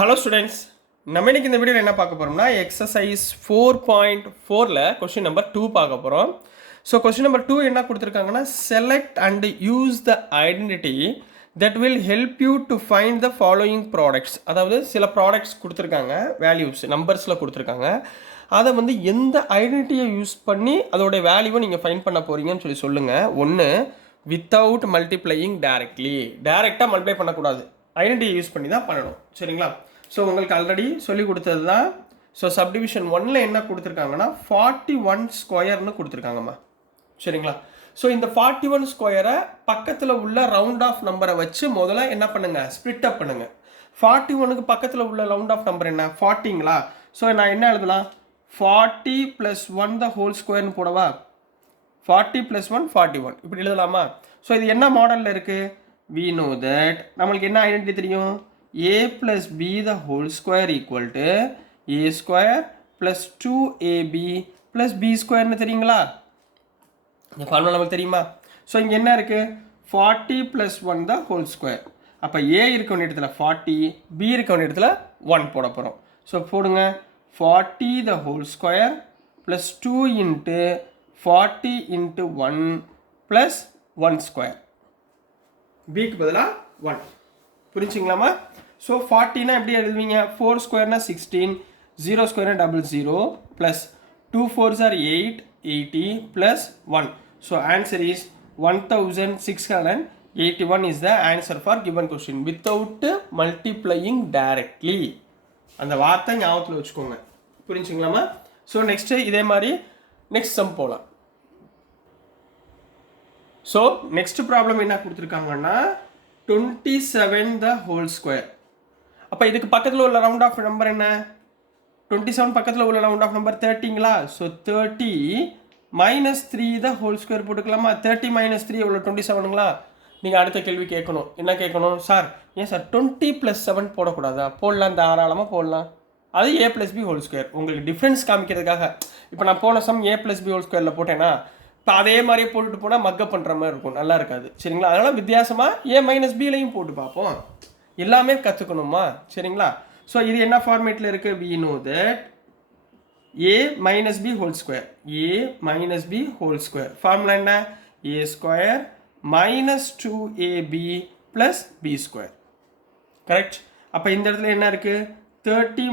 Hello students, நம்ம இன்னைக்கு இந்த வீடியோவில் என்ன பார்க்க போகிறோம்னா எக்ஸசைஸ் 4.4ல் கொஸ்டின் நம்பர் 2 பார்க்க போகிறோம். ஸோ கொஸ்டின் நம்பர் 2 என்ன கொடுத்துருக்காங்கன்னா, select and use the identity that will help you to find the following products. அதாவது சில ப்ராடக்ட்ஸ் கொடுத்துருக்காங்க, வேல்யூஸ் நம்பர்ஸில் கொடுத்துருக்காங்க. அதை வந்து எந்த ஐடென்டிட்டியை யூஸ் பண்ணி அதோடைய வேல்யூவை நீங்கள் ஃபைண்ட் பண்ண போகிறீங்கன்னு சொல்லி சொல்லுங்கள். ஒன்று, வித்தவுட் மல்டிப்ளையிங் டைரெக்டாக மல்டிப்ளை பண்ணக்கூடாது, ஐடென்டிட்டியை யூஸ் பண்ணி தான் பண்ணணும். சரிங்களா? ஸோ உங்களுக்கு ஆல்ரெடி சொல்லி கொடுத்தது தான். ஸோ சப்டிவிஷன் 1ல் என்ன கொடுத்துருக்காங்கன்னா 41 ஸ்கொயர்னு கொடுத்துருக்காங்கம்மா. சரிங்களா? ஸோ இந்த 41 ஸ்கொயரை பக்கத்தில் உள்ள ரவுண்ட் ஆஃப் நம்பரை வச்சு முதல்ல என்ன பண்ணுங்கள், ஸ்ப்ளிட் அப் பண்ணுங்கள். 41க்கு பக்கத்தில் உள்ள ரவுண்ட் ஆஃப் நம்பர் என்ன, 40ங்களா? ஸோ நான் என்ன எழுதலாம், 40 + 1 த ஹோல் ஸ்கொயர்னு போடவா? 40 + 1 41 இப்படி எழுதலாமா? ஸோ இது என்ன மாடலில் இருக்குது? we know that நம்மளுக்கு என்ன ஐடென்டிட்டி தெரியும், a + b the whole square equal to a square + 2ab + b square தெரியுங்களா? இந்த ஃபார்முலா நமக்கு தெரியுமா? ஸோ இங்கே என்ன இருக்குது, 40 + 1 the whole square. அப்போ a இருக்க வேண்டிய இடத்துல 40, b இருக்க வேண்டிய இடத்துல 1 போட போகிறோம். ஸோ போடுங்க, 40 the whole square + 2 × 40 × 1 + 1 square. பிக்கு பதிலாக 1. புரிஞ்சுங்களாமா? ஸோ 40னா எப்படி எழுதுவீங்க, 4 ஸ்கொயர்னா 16, 0 ஸ்கொயர்னா 00 + 2 4s are 8, 80 + 1. So answer is 1681 is the answer for given question without multiplying directly. அந்த வார்த்தை ஞாபகத்தில் வச்சுக்கோங்க. புரிஞ்சுங்களாமா? ஸோ நெக்ஸ்ட்டு இதே மாதிரி நெக்ஸ்ட் சம் போகலாம். ஸோ நெக்ஸ்ட் ப்ராப்ளம் என்ன கொடுத்துருக்காங்கன்னா 27 த ஹோல் ஸ்கொயர். அப்போ இதுக்கு பக்கத்தில் உள்ள ரவுண்ட் ஆஃப் நம்பர் என்ன, 27 பக்கத்தில் உள்ள ரவுண்ட் ஆஃப் நம்பர் 30ங்களா? ஸோ 30 - 3 த ஹோல் ஸ்கொயர் போட்டுக்கலாமா? 30 - 3 எவ்வளோ, 27ங்களா? நீங்கள் அடுத்த கேள்வி கேட்கணும், என்ன கேட்கணும், சார் ஏன் சார் 20 + 7 போடக்கூடாதா? போடலாம், தாராளமாக போடலாம். அது a + b ஹோல் ஸ்கொயர். உங்களுக்கு டிஃப்ரென்ஸ் காமிக்கிறதுக்காக. இப்போ நான் போன சம் a + b ஹோல் ஸ்கொயரில் போட்டேன்னா இப்போ அதே மாதிரியே போட்டுட்டு போனால் மக்கப் பண்ணுற மாதிரி இருக்கும், நல்லா இருக்காது. சரிங்களா? அதனால் வித்தியாசமாக a - b-லையும் போட்டு பார்ப்போம். எல்லாமே கற்றுக்கணுமா? சரிங்களா? ஸோ இது என்ன ஃபார்மேட்டில் இருக்குது, we know that a - b whole square, a - b whole square formula என்ன, a square - 2ab + b square. Correct? அப்போ இந்த இடத்துல என்ன இருக்குது, 30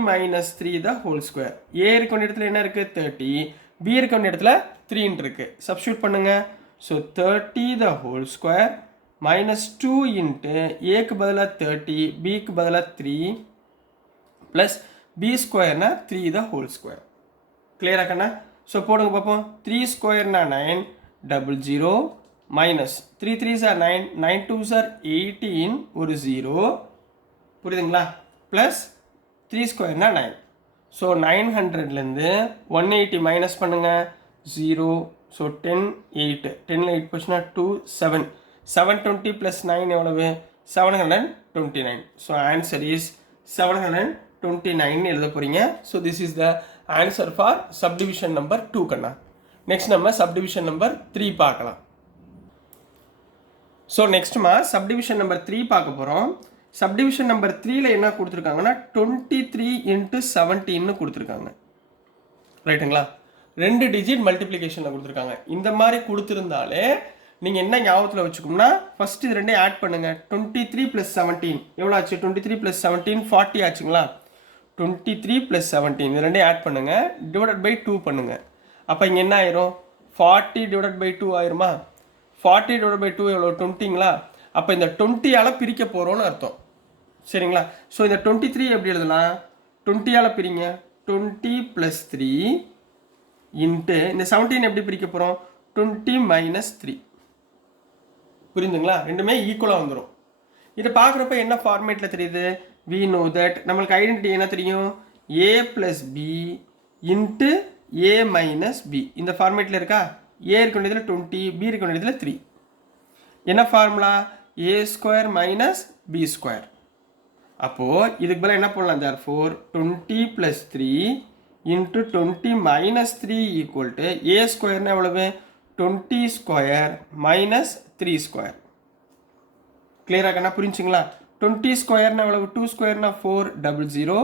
- 3 த ஹோல் ஸ்கொயர். a இருக்க வேண்டிய இடத்துல என்ன இருக்குது, 30, b இருக்க வேண்டிய இடத்துல 3 இருக்கு. சப்ஸ்டியூட் பண்ணுங்க. ஸோ 30 த ஹோல் ஸ்கொயர் -2 × ஏக்கு பதிலாக 30, பிக்கு பதிலாக 3 ப்ளஸ் பி ஸ்கொயர்னா 3 த ஹோல் ஸ்கொயர். கிளியரா கண்ணா? ஸோ போடுங்க பார்ப்போம். 3 ஸ்கொயர்னா 9, 00 minus 3 3s are 9, 9 2s are 18, ஒரு 0 புரியுதுங்களா? ப்ளஸ் 3 ஸ்கொயர்னா 9. ஸோ 900லேருந்து 180 மைனஸ் பண்ணுங்கள், 0. ஸோ 10 8, 10ல் 8 போச்சுன்னா 2 7, 720 + 9 எவ்வளவு, 729. ஸோ ஆன்சர் இஸ் 729 எழுத போகிறீங்க. So this is the answer for subdivision number 2 கண்ணா. நெக்ஸ்ட் நம்ம சப்டிவிஷன் நம்பர் 3 பார்க்கலாம். ஸோ நெக்ஸ்ட்மா சப்டிவிஷன் நம்பர் 3 பார்க்க போகிறோம். சப்டிவிஷன் நம்பர் 3ல் என்ன கொடுத்துருக்காங்கன்னா 23 × 17ன்னு கொடுத்துருக்காங்க. ரைட்டுங்களா? 2 டிஜிட் மல்டிப்ளிகேஷனில் கொடுத்துருக்காங்க. இந்த மாதிரி கொடுத்துருந்தாலே நீங்கள் என்ன ஞாபகத்தில் வச்சுக்கோம்னா, ஃபஸ்ட்டு இது ரெண்டையும் ஆட் பண்ணுங்கள். 23 + 17 எவ்வளோ ஆச்சு, 23 + 17 40 ஆச்சுங்களா? 23 + 17 இது ரெண்டையும் ஆட் பண்ணுங்கள், /2 பண்ணுங்கள். அப்போ இங்கே என்ன ஆயிரும், 40 / 2 ஆயிருமா? 40 / 2 எவ்வளோ, 20ங்களா? அப்போ இந்த 20ஆல் பிரிக்க போகிறோன்னு அர்த்தம். சரிங்களா? ஸோ இந்த 23 எப்படி எழுதலாம், 20ஆல் பிரிங்க, 20 + 3 இன்ட்டு இந்த 17 எப்படி பிரிக்க போகிறோம், 20 - 3. புரியுதுங்களா? ரெண்டுமே ஈக்குவலாக வந்துடும். இதை பார்க்குறப்ப என்ன ஃபார்மேட்டில் தெரியுது, we know that நம்மளுக்கு ஐடென்டிட்டி என்ன தெரியும், a + b into a - b. இந்த ஃபார்மேட்டில் இருக்கா? a இருக்க வேண்டியதில் 20, b இருக்க வேண்டியதில் 3. என்ன formula, a square - b square. அப்போது இதுக்கு பதிலாக என்ன போடலாம், therefore 20 + 3 × 20 - 3 = a ஸ்கொயர்னா எவ்வளவு, 20² - 3². கிளியராக கண்ணா? புரிஞ்சுங்களா? 20 ஸ்கொயர்னா எவ்வளவு 2 ஸ்கொயர்னா 400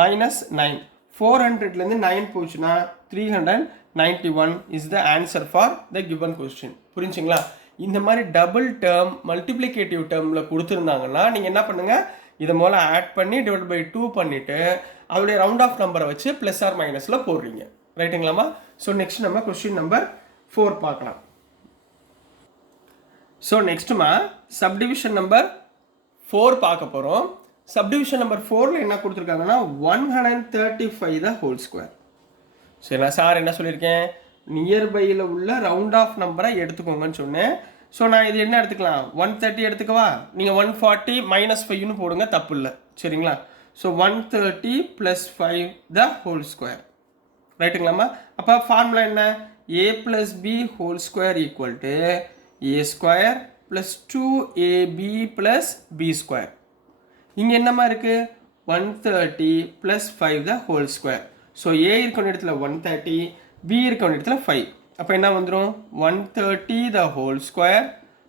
மைனஸ் 9 400லேருந்து 9 போச்சுன்னா 391 is the answer for the given question. புரிஞ்சுங்களா? இந்த மாதிரி டபுள் டேர்ம் மல்டிப்ளிகேட்டிவ் டேர்மில் கொடுத்துருந்தாங்கன்னா நீங்கள் என்ன பண்ணுங்கள், இதை மூலம் ஆட் பண்ணி டிவைட் பை 2 பண்ணிவிட்டு அதோடைய ரவுண்ட் ஆஃப் நம்பரை வச்சு ப்ளஸ் ஆர் மைனஸில் போடுறீங்க. ரைட்டுங்களாமா? ஸோ நெக்ஸ்ட் நம்ம கொஸ்டின் நம்பர் 4 பார்க்கலாம். ஸோ நெக்ஸ்ட்டுமா சப்டிவிஷன் நம்பர் 4 பார்க்க போகிறோம். சப்டிவிஷன் நம்பர் 4ல் என்ன கொடுத்துருக்காங்கன்னா 135 த ஹோல் ஸ்கொயர். சரி, நான் சார் என்ன சொல்லியிருக்கேன், நியர்பையில் உள்ள ரவுண்ட் ஆஃப் நம்பரை எடுத்துக்கோங்கன்னு சொன்னேன். ஸோ நான் இது என்ன எடுத்துக்கலாம், 130 எடுத்துக்கவா? நீங்கள் 140 மைனஸ் 5ன்னு போடுங்க, தப்பு இல்லை. சரிங்களா? So 130 plus 5 the whole square. ரைட்டுங்களாம்மா? அப்போ ஃபார்முலா என்ன, a plus b whole square equal to a square plus 2ab plus b square. இங்கே என்னமா இருக்குது, 130 plus 5 the whole square. So a இருக்க இடத்துல 130, b இருக்க இடத்துல 5. அப்போ என்ன வந்துடும், 130 த whole square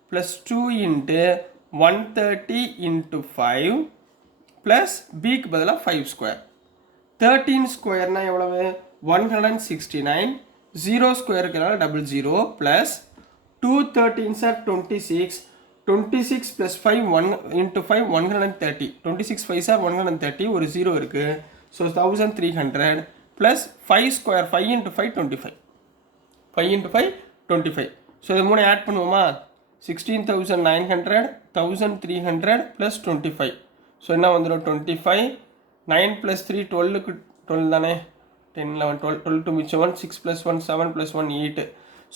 plus 2 into 130 into 5 plus பிக்கு பதிலாக 5 ஸ்கொயர். 13 ஸ்கொயர்னா எவ்வளவு, 169. 0 ஸ்கொயருக்குனால 00 plus 2 13s are 26. 26 plus 5 1 into 5 130. 26 5s are 130. ஒரு 0 இருக்கு. So 1300 plus 5 square 5 into 5 25. 5 into 5 25. So இது மூணு ஆட் பண்ணுவோமா, 16,900 1300 plus 25. ஸோ என்ன வந்துடும் 25. 9 plus 3 12க்கு 12 தானே, 10 11 12 12 to மிச்சம் 1 6 plus 1 7 plus 1 8.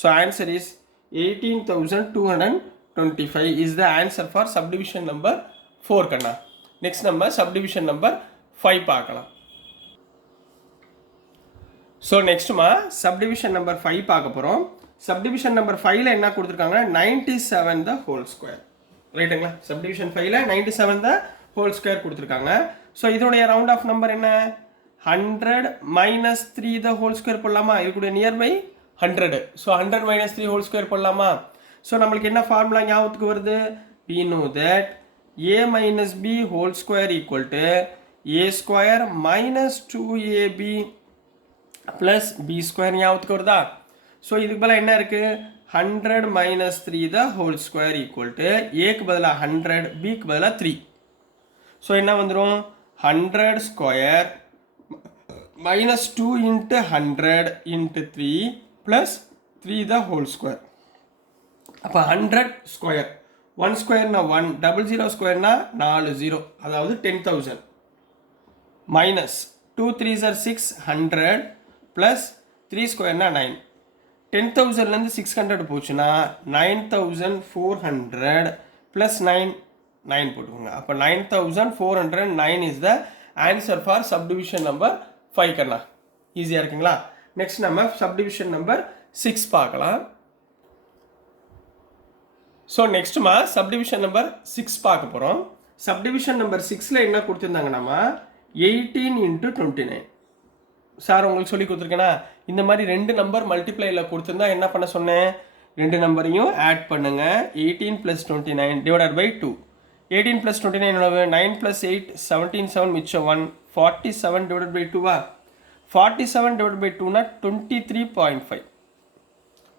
So answer is 18,225 is the answer for subdivision number 4 கண்ணா. நெக்ஸ்ட் நம்ம subdivision number 5 பார்க்கலாம். ஸோ நெக்ஸ்ட்டுமா subdivision number 5 பார்க்க போகிறோம். subdivision number 5ல் என்ன கொடுத்துருக்காங்கன்னா 97 the whole square. ரைட்டுங்களா? subdivision 5ல் 97 the whole square கொடுத்துருக்காங்க. ஸோ இதோடைய ரவுண்ட் ஆஃப் நம்பர் என்ன, 100 minus 3 the whole square போடலாமா, இதுக்குடைய nearby 100. So 100 minus 3 whole square போடலாமா? ஸோ நம்மளுக்கு என்ன ஃபார்முலா ஞாபகத்துக்கு வருது, we know that a minus b whole square equal to a square minus 2ab plus b square ஞாபகத்துக்கு வருதா? ஸோ இதுக்கு பதிலாக என்ன இருக்குது, 100 minus 3 the whole square equal to aக்கு பதிலாக 100, bக்கு பதிலாக 3. ஸோ என்ன வந்துடும், 100 square minus 2 into 100 into 3 plus 3 the whole square. அப்போ 100 ஸ்கொயர் 1 ஸ்கொயர்னா 1, 00 ஸ்கொயர்னா 4 0, அதாவது 10,000 மைனஸ் 2 3s are 6 100 ப்ளஸ் 3 ஸ்கொயர்னா 9. 10,000லேருந்து 600 போச்சுன்னா 9,400 ப்ளஸ் 9 9 போட்டுக்கோங்க. அப்போ 9,409 is the answer for subdivision number 5 கண்ணா. ஈஸியாக இருக்குங்களா? நெக்ஸ்ட் நம்ம சப்டிவிஷன் நம்பர் 6 பார்க்கலாம். ஸோ நெக்ஸ்ட்டுமா சப்டிவிஷன் நம்பர் 6 பார்க்க போகிறோம். சப்டிவிஷன் நம்பர் 6ல் என்ன கொடுத்துருந்தாங்கன்னாமா 18 into 29. சார் உங்களுக்கு சொல்லி கொடுத்துருக்கேன்னா, இந்த மாதிரி ரெண்டு நம்பர் மல்டிப்ளையில் கொடுத்துருந்தா என்ன பண்ண சொன்னேன், ரெண்டு நம்பரையும் ஆட் பண்ணுங்க. 18 + 29 டிவைடட் பை 2. 18 + 29 எவ்வளவு, 9 + 8 17 7 மிச்சம் 1 47 டிவைடட் பை 2வா, 47 டிவைடட் பை 2னா 23.5.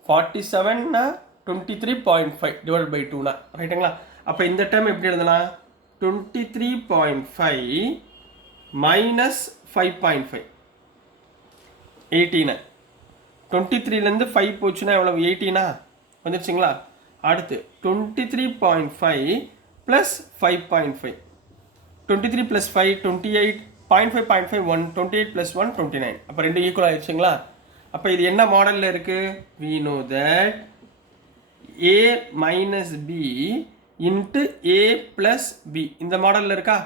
47னா 23.5 டிவைடட் பை 2னா ரைட்டுங்களா? அப்போ இந்த டைம் எப்படி எழுதலாம், 23.5 மைனஸ் 5.5 18. 23லேருந்து 5 போச்சுன்னா எவ்வளவு, 18 வந்துருச்சுங்களா? அடுத்து 23.5 ப்ளஸ் 5.5. 23 + 5 28. 0.5 1 28 + 1 29. அப்போ ரெண்டு ஈக்குவல் ஆயிடுச்சுங்களா? அப்போ இது என்ன மாடலில் இருக்குது, we know that a minus b into a plus b இந்த மாடலில் இருக்கா?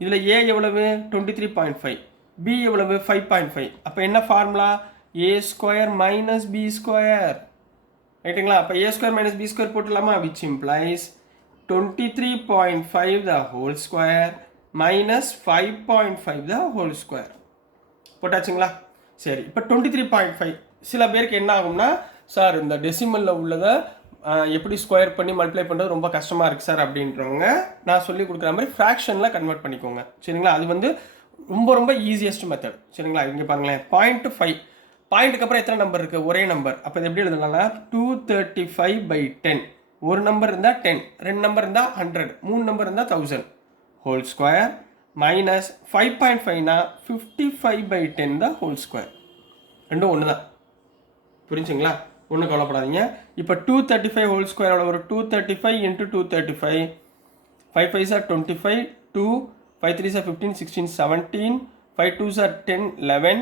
இதில் a எவ்வளவு 23.5, b எவ்வளவு 5.5. அப்போ என்ன formula, a square minus b square. ரைட்டுங்களா? அப்போ a square minus b square போட்டுடலாமா, which implies 23.5 the whole square minus 5.5 the whole square. போட்டாச்சுங்களா? சரி, இப்போ 23.5 சில பேருக்கு என்ன ஆகும்னா, சார் இந்த டெசிமலில் உள்ளதை எப்படி ஸ்கொயர் பண்ணி மல்டிப்ளை பண்ணுறது ரொம்ப கஷ்டமாக இருக்குது சார் அப்படின்றவங்க நான் சொல்லி கொடுக்குற மாதிரி ஃப்ராக்ஷனில் கன்வெர்ட் பண்ணிக்கோங்க சரிங்களா. அது வந்து ரொம்ப ரொம்ப ஈஸியஸ்ட் மெத்தட் சரிங்களா. இங்கே பாருங்களேன் 0.5 பாயிண்ட்டுக்கு அப்புறம் எத்தனை நம்பர் இருக்குது, ஒரே நம்பர். அப்போ இது எப்படி எழுதலாம்னா 235/10. ஒரு நம்பர் இருந்தால் 10, ரெண்டு நம்பர் இருந்தால் 100, மூணு நம்பர் இருந்தால் 1000 ஹோல் ஸ்கொயர் மைனஸ் 5.5னா 55/10 தான் ஹோல் ஸ்கொயர். ரெண்டும் ஒன்று தான், புரிஞ்சுங்களா, ஒன்றும் கவலைப்படாதீங்க. இப்போ 235 ஹோல் ஸ்கொயர் எவ்வளோ ஒரு 235 × 235, 5 5s are 25, 2 5 3s are 15, 16, 17, 5 2s are 10, 11,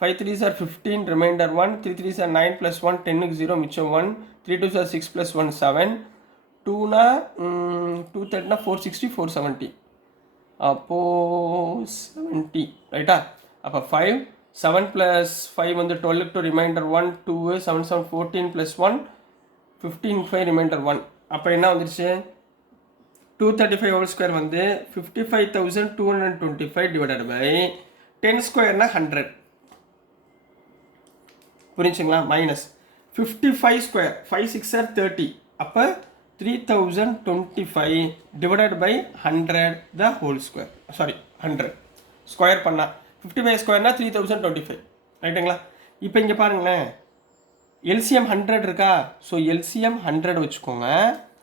5 3s are 15, remainder 1, 3 3s are 9 plus 1, 10 0 மிச்சம் 1, 3 2s are 6 plus 1 7, 2னா 2 30னா 460 470, அப்போது 70 ரைட்டா. அப்போ 5 7 plus 5 வந்து 12 to remainder 1, 2 7 7 14 plus 1 15 5 remainder 1. அப்போ என்ன வந்துருச்சு 235 ஹோல் ஸ்கொயர் வந்து 55,225 டிவைடட் பை 10 ஸ்கொயர்னா 100 புரிஞ்சுங்களா. மைனஸ் 55 ஸ்கொயர் 5 6 are 30, அப்போ 3025 divided by 100 the whole square, sorry 100 square பண்ணால் 55 ஸ்கொயர்னா 3025 ரைட்டுங்களா. இப்போ இங்கே பாருங்களேன் எல்சிஎம் 100 இருக்கா, ஸோ எல்சிஎம் 100 வச்சுக்கோங்க.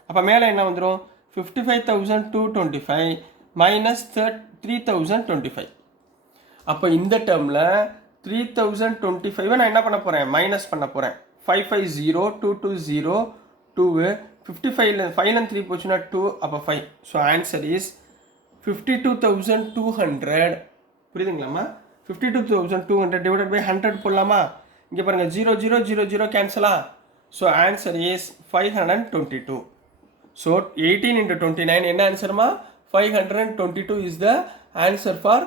அப்போ மேலே என்ன வந்துடும் 55,225 மைனஸ் 3025. அப்போ இந்த டேர்மில் 3025 நான் என்ன பண்ண போகிறேன் மைனஸ் பண்ண போகிறேன். 550 220 2 55 5 3 போச்சுன்னா 2, அப்போ 5. ஸோ ஆன்சர் இஸ் 52,200 புரியுதுங்களாம்மா. 52,200 டிவைடட் பை 100 போடலாமா. இங்கே பாருங்கள் 0 0 0 0 கேன்சலா. So answer is 522. ஸோ 18 × 29 என்ன ஆன்சருமா 522 is the answer for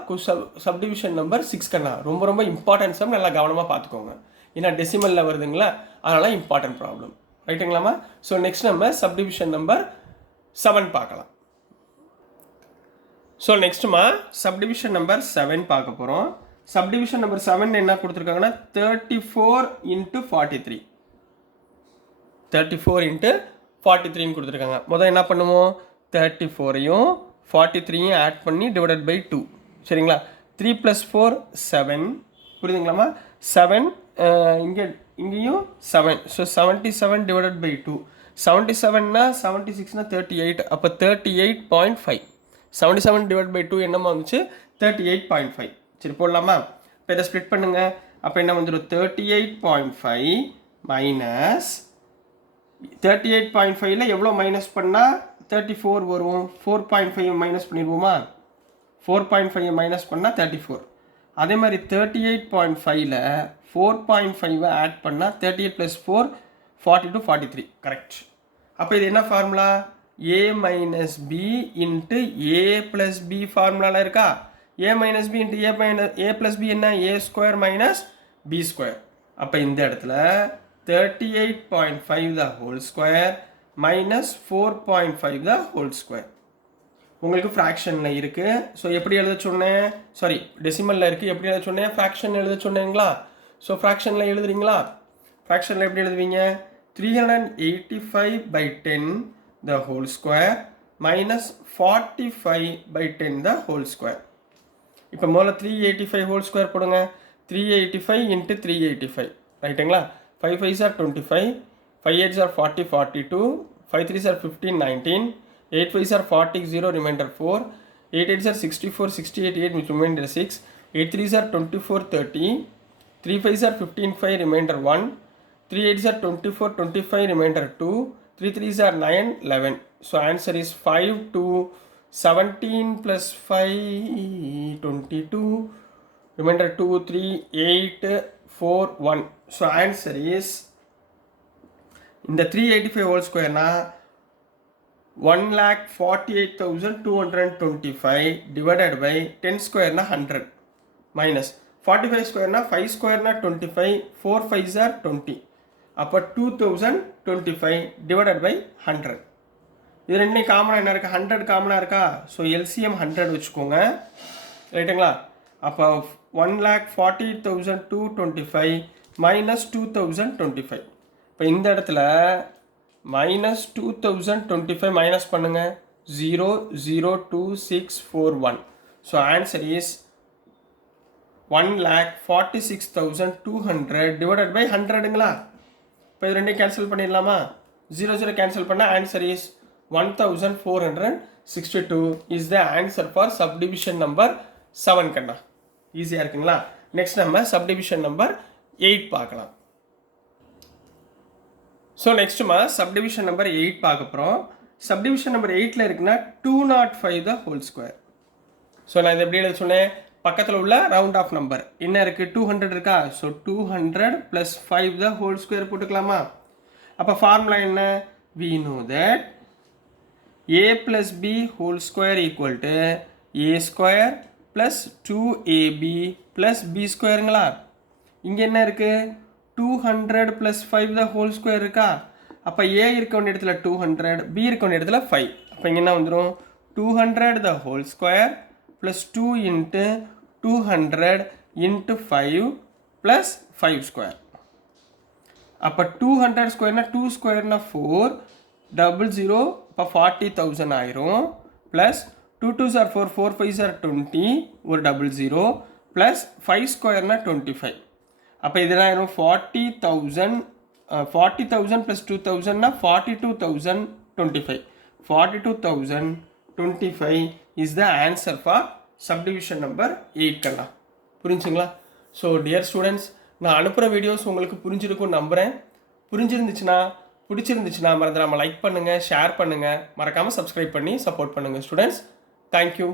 subdivision number 6 கண்ணா. ரொம்ப ரொம்ப இம்பார்ட்டன்ட் சம், நல்லா கவனமாக பார்த்துக்கோங்க. ஏன்னா டெசிமலில் வருதுங்களா, அதனால் இம்பார்ட்டன்ட் ப்ராப்ளம் ரைட்டுங்களாம்மா. ஸோ நெக்ஸ்ட் நம்ம சப்டிவிஷன் நம்பர் 7 பார்க்கலாம். ஸோ நெக்ஸ்ட்டுமா சப்டிவிஷன் நம்பர் 7 பார்க்க போகிறோம். சப்டிவிஷன் நம்பர் 7 என்ன கொடுத்துருக்காங்கன்னா 34 × 43 34 × 43 கொடுத்துருக்காங்க. முதல் என்ன பண்ணுவோம் 34ஐயும் 43ஐயும் ஆட் பண்ணி டிவைடட் பை 2 சரிங்களா. 3 + 4 7 புரியுதுங்களாம்மா. 7 இங்கேயும் 7, ஸோ 77 டிவைடட் பை 2. 77னா 76னா 38, அப்போ 38.5. 77 டிவைட் பை 2 என்னமா வந்துச்சு 38.5. சரி போடலாமா. இப்போ இதை ஸ்ப்ளிட் பண்ணுங்க. அப்போ என்ன வந்துடும் 38.5 மைனஸ் 38.5ல் எவ்வளோ மைனஸ் பண்ணால் 34 வரும். 4.5 மைனஸ் பண்ணிடுவோமா. 4.5 மைனஸ் பண்ணால் 34. அதே மாதிரி 38.5ல் 4.5 ஆட் பண்ணால் 38 + 4 42 43 கரெக்ட். அப்போ இது என்ன formula a minus B into A plus B ஃபார்முலாவில் இருக்கா. a minus B into A plus B என்ன a square minus B square. அப்போ இந்த இடத்துல 38.5 the whole square minus 4.5 the whole square. உங்களுக்கு ஃப்ராக்ஷனில் இருக்குது. ஸோ எப்படி எழுத சொன்னேன், சாரி டெசிமலில் இருக்குது, எப்படி எழுத சொன்னேன் ஃப்ராக்ஷன் எழுத சொன்னீங்களா. ஸோ ஃப்ராக்ஷனில் எழுதுறீங்களா. ஃப்ராக்ஷனில் எப்படி எழுதுவீங்க 385/10 the whole square minus 45/10 the whole square. இப்போ முதல்ல 385 whole square போடுங்க. 385 × 385 ரைட்டுங்களா. 5 5s are 25, 5 8s are 40 42, 5 3s are 15 19, 8 5s are 40 0 remainder 4, 8 8s are 64 68 8 which remainder 6, 8 3s are 24 30, 3 5s are 15 5 remainder 1, 3 8s are 24 25 remainder 2, 3 3s are 9 11. So answer is 5 2 17 plus 5 22 remainder 2 3 8 4 1. So answer is இந்த 385 whole square na 1,48,225 divided by 10 square na 100 minus 45 square na 5 square na 25, 4 5s are 20, அப்போ 2025 divided by 100. இது ரெண்டும் காமனாக என்ன இருக்குது 100 காமனாக இருக்கா. So LCM 100 வச்சுக்கோங்க ரைட்டுங்களா. அப்போ 1,48,225 மைனஸ் 2025. இப்போ இந்த இடத்துல minus 2025 minus பண்ணுங்க 0.02641. So answer is 1,46,200 divided by 100ங்களா? இப்போ இது ரெண்டையும் கேன்சல் பண்ணிடலாமா? 0 கேன்சல் பண்ண answer is 1462 is the answer for subdivision number 7 கண்ணா. ஈஸியாக இருக்குங்களா? நெக்ஸ்ட் நம்ம subdivision number 8 பார்க்கலாம். ஸோ நெக்ஸ்ட்டுமா subdivision number 8 பார்க்க போகிறோம். subdivision number 8ல இருக்குன்னா 205 the whole square. ஸோ நான் இது எப்படி எழுத சொன்னேன், பக்கத்தில் உள்ள ரவுண்ட் ஆஃப் நம்பர் என்ன இருக்குது, 200 இருக்கா? ஸோ 200 + 5 the whole square போட்டுக்கலாமா? அப்போ ஃபார்முலா என்ன, we know that a plus b whole square equal to a square plus 2ab plus b squareங்களா? இங்கே என்ன இருக்குது, 200 + 5 the whole square இருக்கா? அப்போ a இருக்க வேண்டிய இடத்துல 200, b இருக்க வேண்டிய இடத்துல 5. அப்போ இங்கே என்ன வந்துடும், 200 the whole square plus 2 into 200 into 5 plus 5 square. அப்போ 200 ஸ்கொயர்னா 2 ஸ்கொயர்னா 4, 00 இப்போ 40,000 ஆயிரும். Plus 2 2s are 4, 4 5s are 20, ஒரு 00 ப்ளஸ் 5 ஸ்கொயர்னா 25. அப்போ இதெல்லாம் ஆயிரும் 40,000 + 2,000னா 42,025. 42,025 is the answer for subdivision number 8 கண்ணா. புரிஞ்சுங்களா? ஸோ டியர் ஸ்டூடெண்ட்ஸ், நான் அனுப்புகிற வீடியோஸ் உங்களுக்கு புரிஞ்சிருக்கும்னு நம்புகிறேன். பிடிச்சிருந்துச்சுன்னா மறந்துடாமல் லைக் பண்ணுங்கள், ஷேர் பண்ணுங்கள், மறக்காமல் சப்ஸ்கிரைப் பண்ணி சப்போர்ட் பண்ணுங்கள் ஸ்டூடெண்ட்ஸ். தேங்க்யூ.